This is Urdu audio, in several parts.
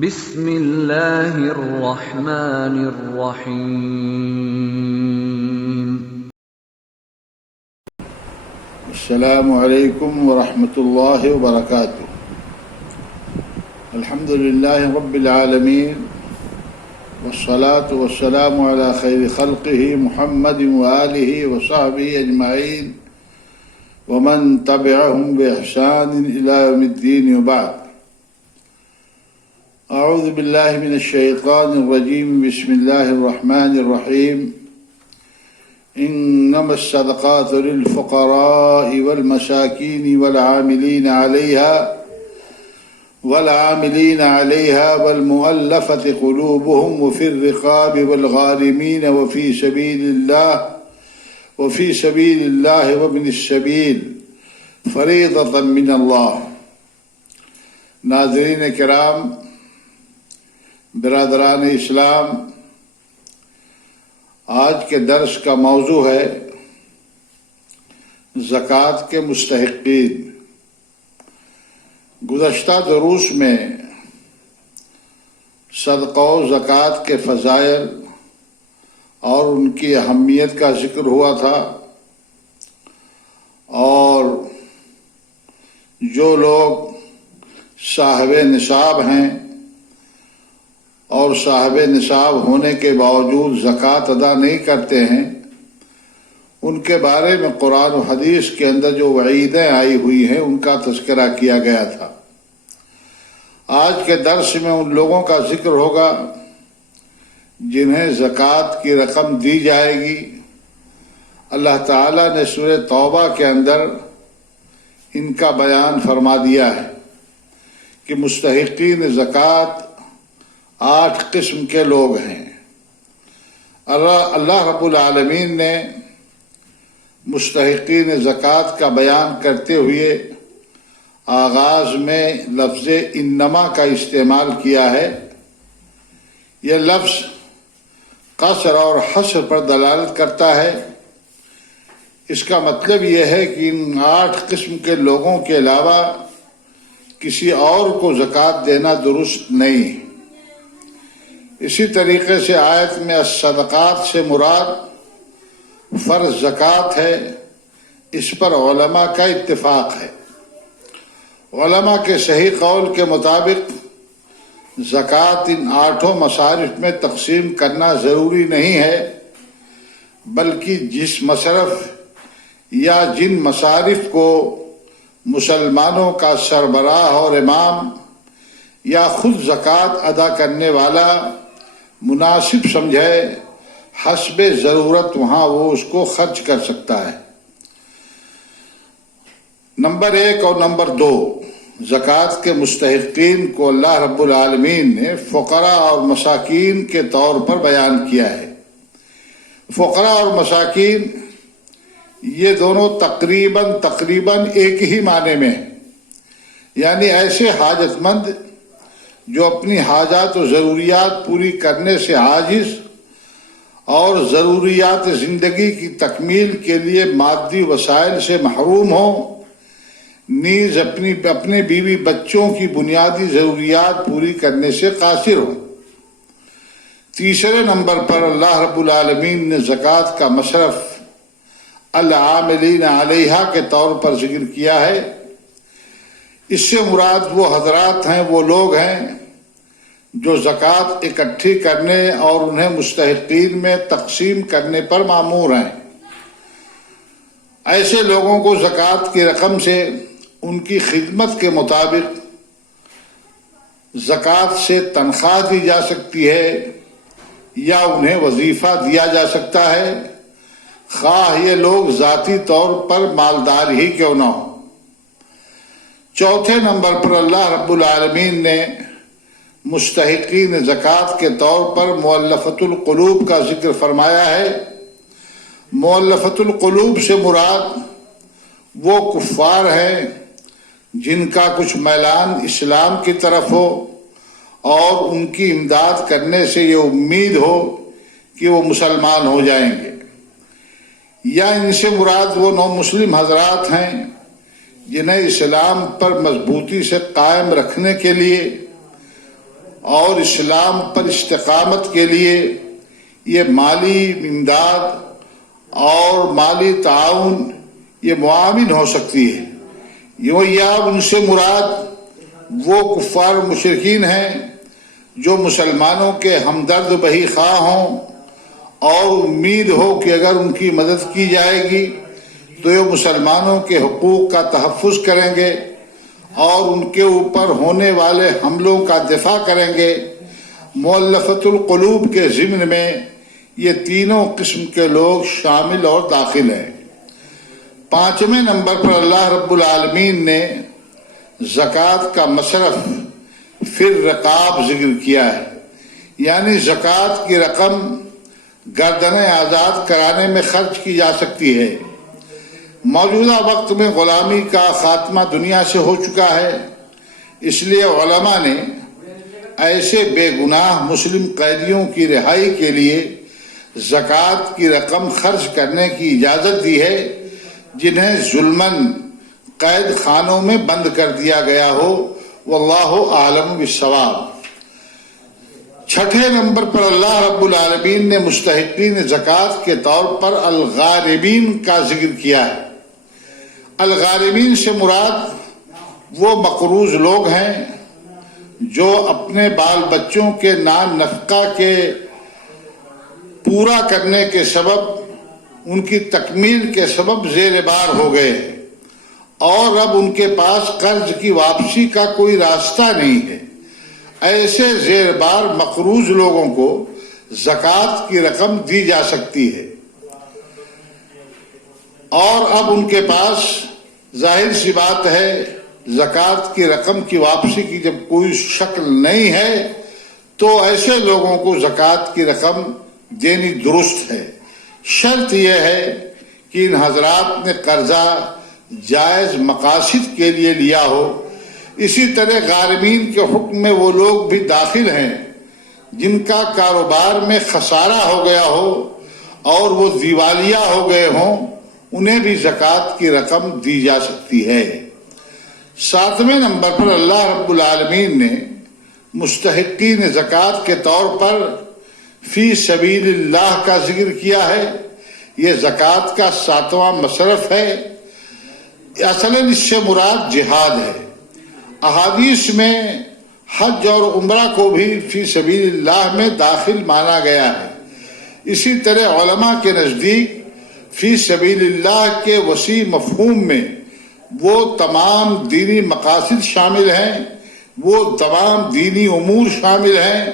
بسم اللہ الرحمن الرحیم۔ السلام علیکم ورحمۃ اللہ وبرکاتہ۔ الحمد للہ رب العالمین والصلاة والسلام علی خیر خلقہ محمد وآلہ وصحبہ اجمعین ومن تبعہم بإحسان الی یوم الدین وبعد۔ اعوذ باللہ من الشیطان الرجیم، بسم اللہ الرحمن الرحیم۔ انما الصدقات للفقراء والمساکین والعاملین علیہا والمؤلفة قلوبهم وفی الرقاب والغارمین وفی سبیل اللہ وابن السبیل فریضۃ من اللہ۔ ناظرین کرام، برادران اسلام، آج کے درس کا موضوع ہے زکوٰۃ کے مستحقین۔ گزشتہ دروس میں صدقہ و زکوٰۃ کے فضائل اور ان کی اہمیت کا ذکر ہوا تھا، اور جو لوگ صاحب نصاب ہیں اور صاحب نصاب ہونے کے باوجود زکوٰۃ ادا نہیں کرتے ہیں، ان کے بارے میں قرآن و حدیث کے اندر جو وعیدیں آئی ہوئی ہیں ان کا تذکرہ کیا گیا تھا۔ آج کے درس میں ان لوگوں کا ذکر ہوگا جنہیں زکوٰۃ کی رقم دی جائے گی۔ اللہ تعالیٰ نے سورہ توبہ کے اندر ان کا بیان فرما دیا ہے کہ مستحقین زکوٰۃ 8 قسم کے لوگ ہیں۔ اللہ رب العالمین نے مستحقین زکوٰۃ کا بیان کرتے ہوئے آغاز میں لفظ انما کا استعمال کیا ہے۔ یہ لفظ قصر اور حصر پر دلالت کرتا ہے۔ اس کا مطلب یہ ہے کہ ان 8 قسم کے لوگوں کے علاوہ کسی اور کو زکوٰۃ دینا درست نہیں۔ اسی طریقے سے آیت میں الصدقات سے مراد فرض زکوٰۃ ہے۔ اس پر علماء کا اتفاق ہے۔ علماء کے صحیح قول کے مطابق زکوٰۃ ان 8 مصارف میں تقسیم کرنا ضروری نہیں ہے، بلکہ جس مصرف یا جن مصارف کو مسلمانوں کا سربراہ اور امام یا خود زکوٰۃ ادا کرنے والا مناسب سمجھے، حسب ضرورت وہاں وہ اس کو خرچ کر سکتا ہے۔ نمبر 1 اور نمبر 2، زکوٰۃ کے مستحقین کو اللہ رب العالمین نے فقراء اور مساکین کے طور پر بیان کیا ہے۔ فقراء اور مساکین یہ دونوں تقریباً ایک ہی معنی میں ہیں، یعنی ایسے حاجت مند جو اپنی حاجات و ضروریات پوری کرنے سے عاجز اور ضروریات زندگی کی تکمیل کے لیے مادی وسائل سے محروم ہوں، نیز اپنے بیوی بچوں کی بنیادی ضروریات پوری کرنے سے قاصر ہوں۔ تیسرے نمبر پر اللہ رب العالمین نے زکوٰۃ کا مصرف العاملین علیہا کے طور پر ذکر کیا ہے۔ اس سے مراد وہ حضرات ہیں، وہ لوگ ہیں جو زکوٰۃ اکٹھی کرنے اور انہیں مستحقین میں تقسیم کرنے پر مامور ہیں۔ ایسے لوگوں کو زکوٰۃ کی رقم سے ان کی خدمت کے مطابق زکوٰۃ سے تنخواہ دی جا سکتی ہے یا انہیں وظیفہ دیا جا سکتا ہے، خواہ یہ لوگ ذاتی طور پر مالدار ہی کیوں نہ ہوں۔ چوتھے نمبر پر اللہ رب العالمین نے مستحقین زکوٰۃ کے طور پر مؤلفۃ القلوب کا ذکر فرمایا ہے۔ مؤلفۃ القلوب سے مراد وہ کفار ہیں جن کا کچھ میلان اسلام کی طرف ہو اور ان کی امداد کرنے سے یہ امید ہو کہ وہ مسلمان ہو جائیں گے، یا ان سے مراد وہ نو مسلم حضرات ہیں جنہیں اسلام پر مضبوطی سے قائم رکھنے کے لیے اور اسلام پر استقامت کے لیے یہ مالی امداد اور مالی تعاون یہ معاون ہو سکتی ہے۔ یا ان سے مراد وہ کفار و مشرکین ہیں جو مسلمانوں کے ہمدرد بہی خواہ ہوں اور امید ہو کہ اگر ان کی مدد کی جائے گی تو یہ مسلمانوں کے حقوق کا تحفظ کریں گے اور ان کے اوپر ہونے والے حملوں کا دفاع کریں گے۔ مؤلفۃ القلوب کے ضمن میں یہ تینوں قسم کے لوگ شامل اور داخل ہیں۔ 5ویں نمبر پر اللہ رب العالمین نے زکوٰۃ کا مصرف فی الرقاب ذکر کیا ہے، یعنی زکوٰۃ کی رقم گردنیں آزاد کرانے میں خرچ کی جا سکتی ہے۔ موجودہ وقت میں غلامی کا خاتمہ دنیا سے ہو چکا ہے، اس لیے علماء نے ایسے بے گناہ مسلم قیدیوں کی رہائی کے لیے زکوٰۃ کی رقم خرچ کرنے کی اجازت دی ہے جنہیں ظلماً قید خانوں میں بند کر دیا گیا ہو۔ واللہ اعلم بالصواب۔ 6 نمبر پر اللہ رب العالمین نے مستحقین زکوٰۃ کے طور پر الغارمین کا ذکر کیا ہے۔ الغارمین سے مراد وہ مقروض لوگ ہیں جو اپنے بال بچوں کے نان نفقہ کے پورا کرنے کے سبب ان کی تکمیل کے سبب زیر بار ہو گئے ہیں اور اب ان کے پاس قرض کی واپسی کا کوئی راستہ نہیں ہے۔ ایسے زیر بار مقروض لوگوں کو زکوٰۃ کی رقم دی جا سکتی ہے اور اب ان کے پاس ظاہر سی بات ہے زکوٰۃ کی رقم کی واپسی کی جب کوئی شکل نہیں ہے تو ایسے لوگوں کو زکوٰۃ کی رقم دینی درست ہے۔ شرط یہ ہے کہ ان حضرات نے قرضہ جائز مقاصد کے لیے لیا ہو۔ اسی طرح غارمین کے حکم میں وہ لوگ بھی داخل ہیں جن کا کاروبار میں خسارہ ہو گیا ہو اور وہ دیوالیہ ہو گئے ہوں، انہیں بھی زکوٰۃ کی رقم دی جا سکتی ہے۔ 7ویں نمبر پر اللہ رب العالمین نے مستحقین زکوٰۃ کے طور پر فی سبیل اللہ کا ذکر کیا ہے۔ یہ زکوٰۃ کا 7واں مصرف ہے۔ اصلاً اس سے مراد جہاد ہے۔ احادیث میں حج اور عمرہ کو بھی فی سبیل اللہ میں داخل مانا گیا ہے۔ اسی طرح علماء کے نزدیک فی سبیل اللہ کے وسیع مفہوم میں وہ تمام دینی مقاصد شامل ہیں، وہ تمام دینی امور شامل ہیں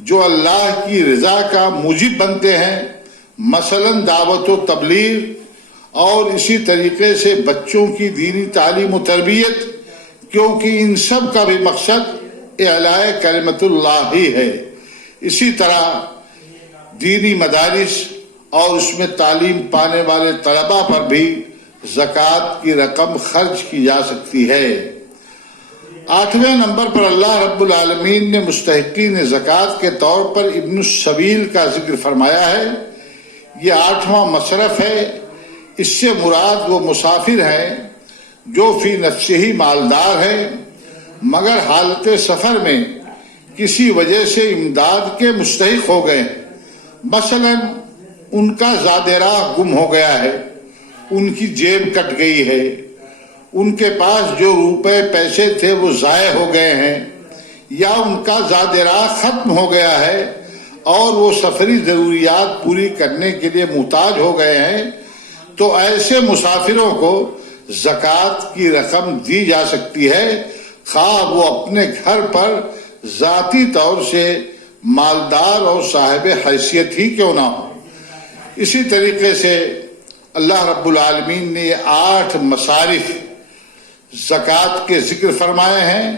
جو اللہ کی رضا کا موجب بنتے ہیں، مثلاً دعوت و تبلیغ اور اسی طریقے سے بچوں کی دینی تعلیم و تربیت، کیونکہ ان سب کا بھی مقصد اعلاء کلمت اللہ ہی ہے۔ اسی طرح دینی مدارس اور اس میں تعلیم پانے والے طلباء پر بھی زکوٰۃ کی رقم خرچ کی جا سکتی ہے۔ 8ویں نمبر پر اللہ رب العالمین نے مستحقین زکوٰۃ کے طور پر ابن السبیل کا ذکر فرمایا ہے۔ یہ 8واں مصرف ہے۔ اس سے مراد وہ مسافر ہیں جو فی نفسہ ہی مالدار ہیں مگر حالت سفر میں کسی وجہ سے امداد کے مستحق ہو گئے، مثلا ان کا زاد راہ گم ہو گیا ہے، ان کی جیب کٹ گئی ہے، ان کے پاس جو روپے پیسے تھے وہ ضائع ہو گئے ہیں، یا ان کا زاد راہ ختم ہو گیا ہے اور وہ سفری ضروریات پوری کرنے کے لیے محتاج ہو گئے ہیں، تو ایسے مسافروں کو زکوٰۃ کی رقم دی جا سکتی ہے، خواہ وہ اپنے گھر پر ذاتی طور سے مالدار اور صاحب حیثیت ہی کیوں نہ ہو۔ اسی طریقے سے اللہ رب العالمین نے یہ 8 مصارف زکوٰۃ کے ذکر فرمائے ہیں۔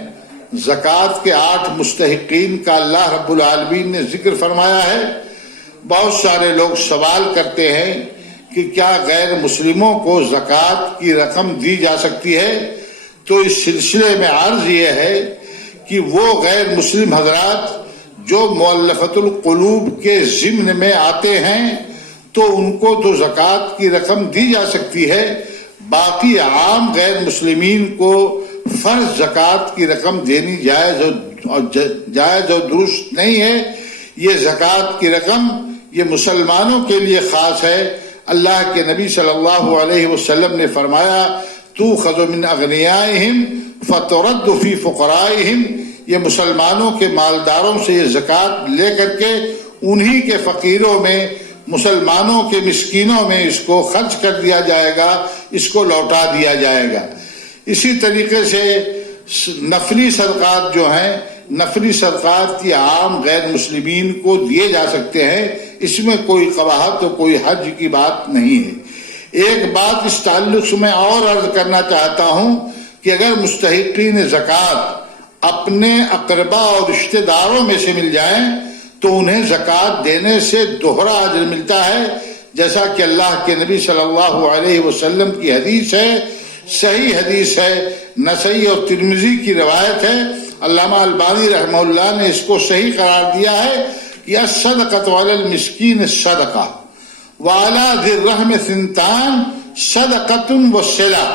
زکوٰۃ کے 8 مستحقین کا اللہ رب العالمین نے ذکر فرمایا ہے۔ بہت سارے لوگ سوال کرتے ہیں کہ کیا غیر مسلموں کو زکوٰۃ کی رقم دی جا سکتی ہے؟ تو اس سلسلے میں عرض یہ ہے کہ وہ غیر مسلم حضرات جو مؤلفۃ القلوب کے ضمن میں آتے ہیں تو ان کو تو زکوٰۃ کی رقم دی جا سکتی ہے، باقی عام غیر مسلمین کو فرض زکوٰۃ کی رقم دینی جائز اور جائز اور درست نہیں ہے. یہ زکوٰۃ کی رقم یہ مسلمانوں کے لیے خاص ہے. اللہ کے نبی صلی اللہ علیہ وسلم نے فرمایا تُؤْخَذُ مِنْ أَغْنِيَائِهِمْ فَتُرَدُّ فِي فُقَرَائِهِمْ. یہ مسلمانوں کے مالداروں سے یہ زکوٰۃ لے کر کے انہی کے فقیروں میں، مسلمانوں کے مسکینوں میں اس کو خرچ کر دیا جائے گا، اس کو لوٹا دیا جائے گا. اسی طریقے سے نفلی صدقات جو ہیں، نفلی صدقات یہ عام غیر مسلمین کو دیے جا سکتے ہیں، اس میں کوئی قباحت اور کوئی حرج کی بات نہیں ہے. ایک بات اس تعلق سے میں اور عرض کرنا چاہتا ہوں کہ اگر مستحقین زکوٰۃ اپنے اقربا اور رشتہ داروں میں سے مل جائیں تو انہیں زکوٰۃ دینے سے دوہرا اجر ملتا ہے، جیسا کہ اللہ کے نبی صلی اللہ علیہ وسلم کی حدیث ہے، صحیح حدیث ہے، نسائی اور ترمذی کی روایت ہے. علامہ البانی رحمہ اللہ نے اس کو صحیح قرار دیا ہے کہ الصدقۃ علی المسکین صدقہ وعلی ذی الرحم ثنتان صدقۃ وصلہ.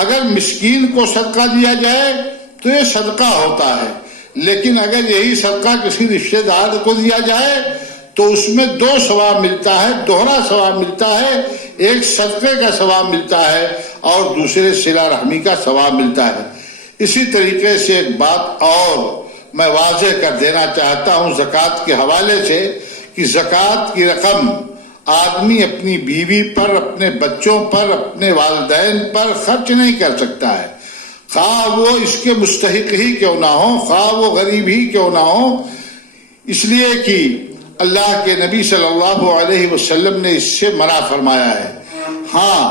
اگر مسکین کو صدقہ دیا جائے تو یہ صدقہ ہوتا ہے، لیکن اگر یہی صدقہ کسی رشتہ دار کو دیا جائے تو اس میں دو ثواب ملتا ہے، دوہرا ثواب ملتا ہے. ایک صدقے کا ثواب ملتا ہے اور دوسرے صلہ رحمی کا ثواب ملتا ہے. اسی طریقے سے ایک بات اور میں واضح کر دینا چاہتا ہوں زکوٰۃ کے حوالے سے کہ زکوٰۃ کی رقم آدمی اپنی بیوی پر، اپنے بچوں پر، اپنے والدین پر خرچ نہیں کر سکتا ہے، خواہ وہ اس کے مستحق ہی کیوں نہ ہو، خواہ وہ غریب ہی کیوں نہ ہو، اس لیے کہ اللہ کے نبی صلی اللہ علیہ وسلم نے اس سے منع فرمایا ہے. ہاں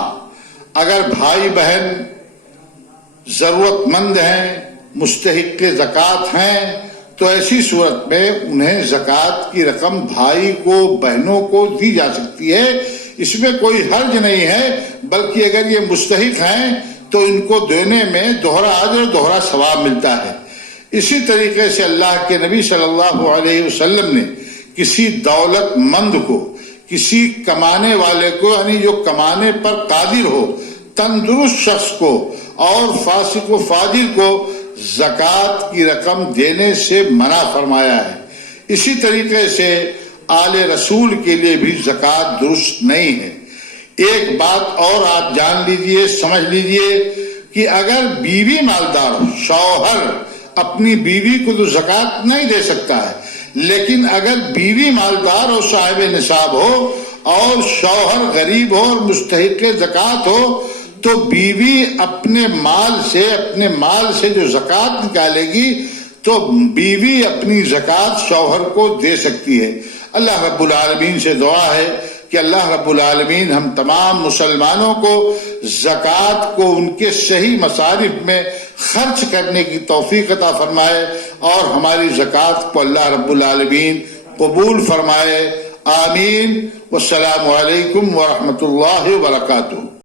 اگر بھائی بہن ضرورت مند ہیں، مستحق زکوٰۃ ہیں، تو ایسی صورت میں انہیں زکوٰۃ کی رقم بھائی کو، بہنوں کو دی جا سکتی ہے. اس میں کوئی حرج نہیں ہے، بلکہ اگر یہ مستحق ہیں تو ان کو دینے میں دوہرا اجر، دوہرا ثواب ملتا ہے. اسی طریقے سے اللہ کے نبی صلی اللہ علیہ وسلم نے کسی دولت مند کو، کسی کمانے والے کو، یعنی جو کمانے پر قادر ہو، تندرست شخص کو اور فاسق و فاجر کو زکوٰۃ کی رقم دینے سے منع فرمایا ہے. اسی طریقے سے آل رسول کے لیے بھی زکوٰۃ درست نہیں ہے. ایک بات اور آپ جان لیجئے، سمجھ لیجئے کہ اگر بیوی مالدار ہو، شوہر اپنی بیوی کو تو زکوٰۃ نہیں دے سکتا ہے، لیکن اگر بیوی مالدار اور صاحب نصاب ہو اور شوہر غریب ہو اور مستحق زکوٰۃ ہو تو بیوی اپنے مال سے جو زکوٰۃ نکالے گی تو بیوی اپنی زکوٰۃ شوہر کو دے سکتی ہے. اللہ رب العالمین سے دعا ہے کہ اللہ رب العالمین ہم تمام مسلمانوں کو زکوٰۃ کو ان کے صحیح مصارف میں خرچ کرنے کی توفیق عطا فرمائے اور ہماری زکوٰۃ کو اللہ رب العالمین قبول فرمائے. آمین. والسلام علیکم ورحمۃ اللہ وبرکاتہ.